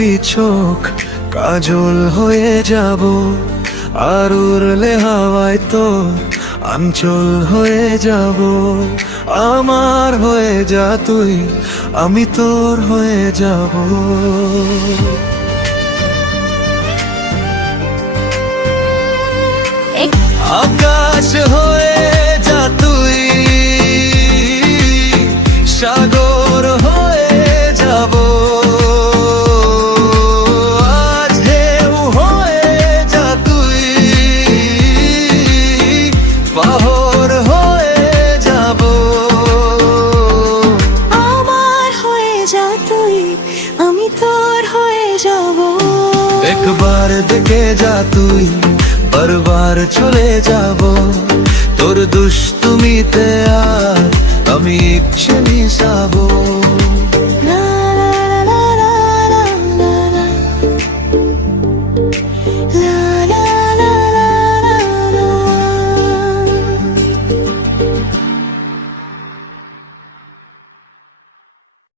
গুলাবি চোখ কাজল হয়ে যাব, আর উড়লে হাওয়ায় তো আঞ্চল হয়ে যাব। আমার হয়ে যা তুই, আমি তোর হয়ে যাব। আকাশ হয়ে যা তুই, সাগর হয়ে যাব। আজ ঢেউ হয়ে যা তুই, পাহর হয়ে যাব। আমার হয়ে যা তুই, আমি তোর হয়ে যাব। একবার দেখে যা তুই, বারবার চলে যাব। তোর দুষ্টুমিতে আর আমি ইচ্ছে মিশাবো।